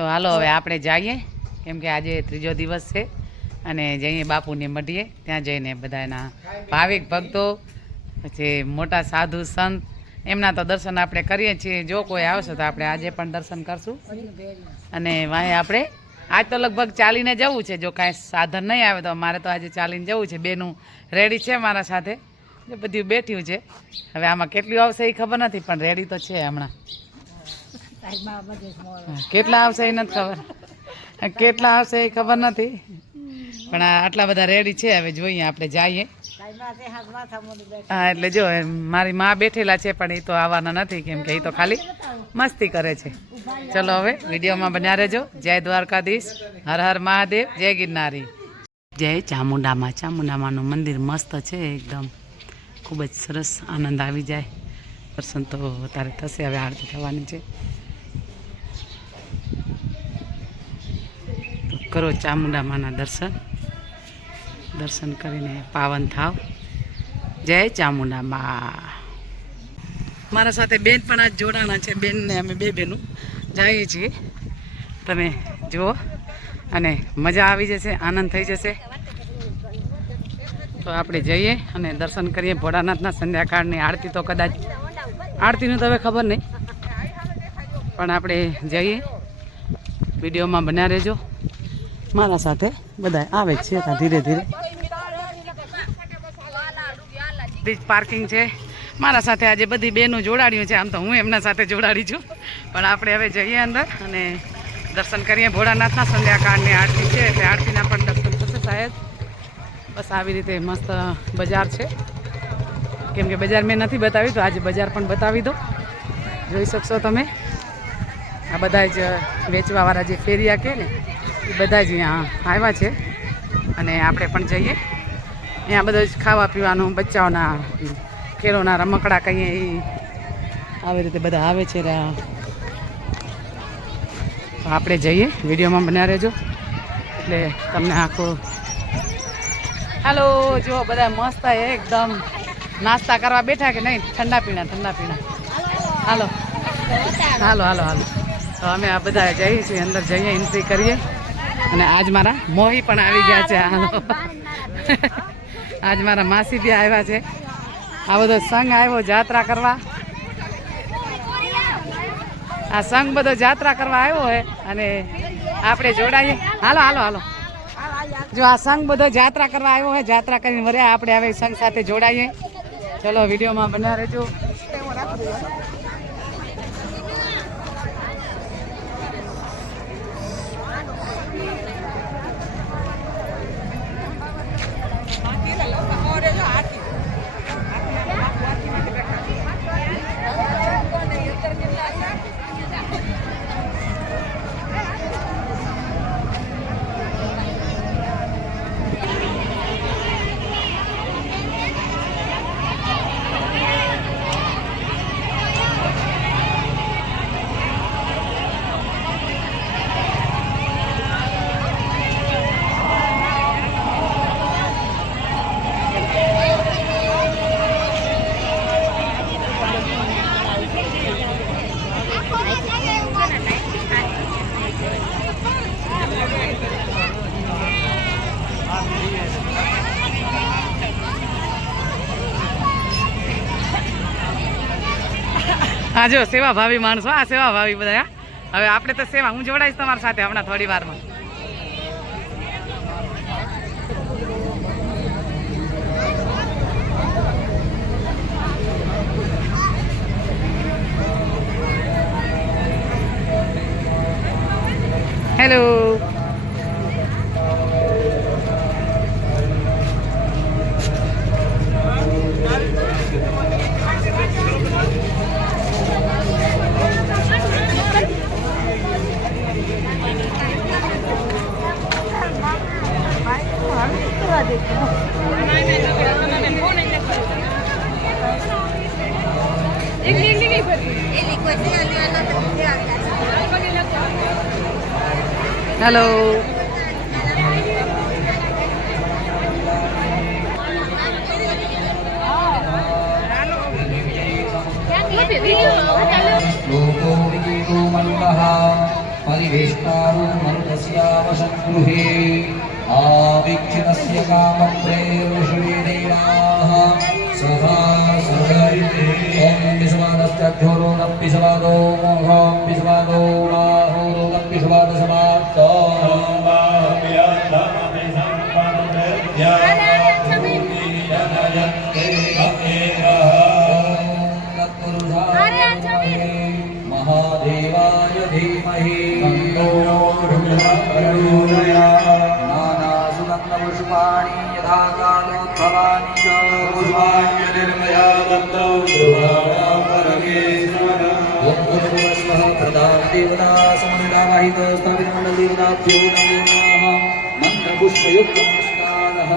તો હાલો હવે આપણે જઈએ કેમ કે આજે ત્રીજો દિવસ છે અને જઈએ બાપુને મળીએ ત્યાં જઈને બધાના ભાવિક ભક્તો પછી મોટા સાધુ સંત એમના તો દર્શન આપણે કરીએ છીએ. જો કોઈ આવશે તો આપણે આજે પણ દર્શન કરશું અને વાંહે આપણે આજ તો લગભગ ચાલીને જવું છે. જો કાંઈ સાધન નહીં આવે તો મારે તો આજે ચાલીને જવું છે. બેનું રેડી છે મારા સાથે, બધું બેઠ્યું છે. હવે આમાં કેટલું આવશે એ ખબર નથી પણ રેડી તો છે. હમણાં કેટલા આવશે એ નથી ખબર, કેટલા આવશે એ ખબર નથી પણ આટલા બધા રેડી છે. હવે જોઈએ આપણે જઈએ. હા એટલે જો મારી માં બેઠેલા છે પણ એ તો આવવાના નથી કેમ કે એ તો ખાલી મસ્તી કરે છે. ચલો હવે વિડીયોમાં બન્યા રહેજો. જય દ્વારકાધીશ, હર હર મહાદેવ, જય ગિરનારી, જય ચામુંડામાં. ચામુંડામાનું મંદિર મસ્ત છે એકદમ, ખૂબ જ સરસ, આનંદ આવી જાય. દર્શન તો અત્યારે થશે, હવે આરતી થવાની છે. કરો ચામુંડામાના દર્શન કરીને પાવન થાવ. જય ચામુંડામાં. મારા સાથે બેન પણ આજ જોડાણા છે. બેનને અમે બે બહેનું જઈએ છીએ. તમે જુઓ અને મજા આવી જશે, આનંદ થઈ જશે. તો આપણે જઈએ અને દર્શન કરીએ ભોળાનાથના. સંધ્યાકાળની આરતી તો કદાચ, આરતીનું તો હવે ખબર નહીં પણ આપણે જઈએ. વિડીયોમાં બન્યા રહેજો. મારા સાથે બધા આવે જ છે ધીરે ધીરે. પાર્કિંગ છે મારા સાથે. આજે બધી બેનું જોડાડ્યું છે. આમ તો હું એમના સાથે જોડાડી છું પણ આપણે હવે જઈએ અંદર અને દર્શન કરીએ ભોળાનાથના. સંધ્યાકાળની આરતી છે એટલે આરતીના પણ દર્શન થશે શાયદ. બસ આવી રીતે મસ્ત બજાર છે. કેમ કે બજાર મેં નથી બતાવ્યું તો આજે બજાર પણ બતાવી દો. જોઈ શકશો તમે. આ બધા જ વેચવાવાળા જે ફેરિયા કહે ને એ બધા જ અહીંયા આવ્યા છે અને આપણે પણ જઈએ. અહીંયા બધું જ ખાવા પીવાનું, બચ્ચાઓના ખેલોના રમકડા કહીએ એ આવી રીતે બધા આવે છે. તો આપણે જઈએ. વિડીયોમાં બન્યા રહેજો એટલે તમને આખું. હાલો, જો બધા મસ્ત એકદમ નાસ્તા કરવા બેઠા કે નહીં? ઠંડા પીણા. હાલો હાલો હાલો હાલો. તો અમે આ બધા જઈએ છીએ, અંદર જઈએ, એન્ટ્રી કરીએ. અને આજ મારા મોહી પણ આવી ગયા છે. હાલો, આજ મારા માસી બી આવ્યા છે. આ બધો સંઘ આવ્યો જાત્રા કરવા. આ સંઘ બધો જાત્રા કરવા આવ્યો હોય અને આપણે જોડાઈએ. હાલો હાલો હાલો. જો આ સંઘ બધો જાત્રા કરવા આવ્યો હોય, જાત્રા કરીને વર્યા. આપણે હવે સંઘ સાથે જોડાઈએ. ચલો વિડીયોમાં બન્યા રહેજો. હા જો સેવા ભાવી માણસો, આ સેવા ભાવી બધા. હવે આપણે તો સેવા, હું જોડાઈશ તમારી સાથે હમણાં થોડી વારમાં. હેલો. હેલો. लोको विकीरो मल्लः परिवेष्टारो मरुतस्यावशं गृहे आविक्षितस्य कामप्रेरुषवेणीनाः सदा सदरिते ॐ विश्वादश्चक्षुरो नप्पिशवादो मोघं विश्वादो राहुरो नप्पिशवादसमाप्तो महादेवाय धीमहि नानासुगन्धपुष्पाणि यथा कालोद्भवानि च पुष्पाण्य निर्मया दत्तौ स्वः प्रधान देवता समुदावाहित स्थापितमण्डलदेवताभ्यो नमः मन्त्रपुष्पयुक्त नमस्कारः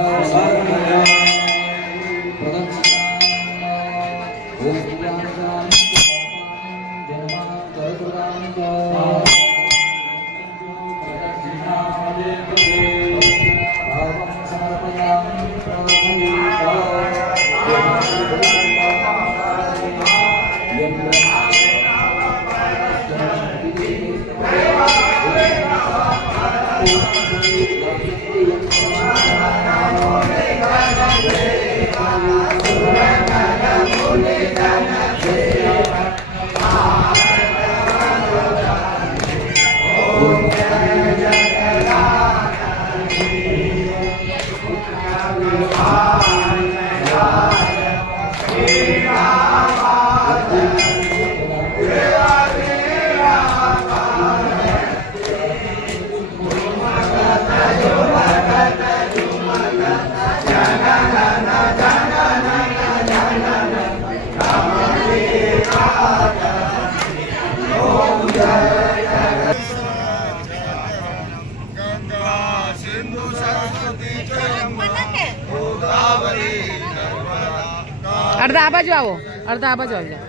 અડધા આ બાજુ આવો, અડધા આ બાજુ આવી જાઓ.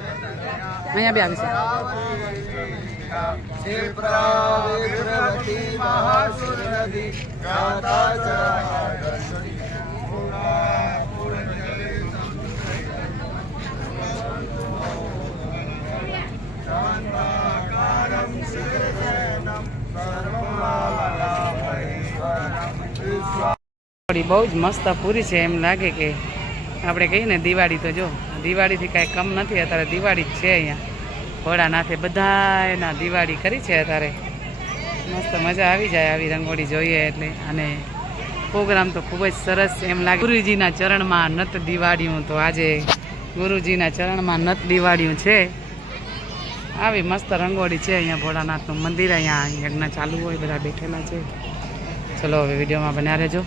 અહીંયા બી આવી બહુ જ મસ્ત પૂરી છે. એમ લાગે કે આપણે કહીએ ને દિવાળી, તો જો દિવાળીથી કાંઈ કમ નથી. અત્યારે દિવાળી જ છે અહીંયા ભોળાનાથે બધા એના દિવાળી કરી છે અત્યારે. મસ્ત મજા આવી જાય આવી રંગોળી જોઈએ એટલે. અને પ્રોગ્રામ તો ખૂબ જ સરસ એમ લાગે. ગુરુજીના ચરણમાં નત દિવાળીયું, તો આજે ગુરુજીના ચરણમાં નત દિવાળીયું છે. આવી મસ્ત રંગોળી છે અહીંયા ભોળાનાથનું મંદિર. અહીંયા યજ્ઞ ચાલુ હોય, બધા બેઠેલા છે. ચલો હવે વિડીયોમાં બન્યા રહેજો.